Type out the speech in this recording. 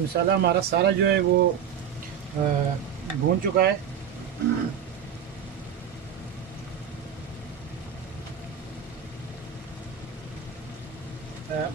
मसाला हमारा सारा जो है वो भून चुका है.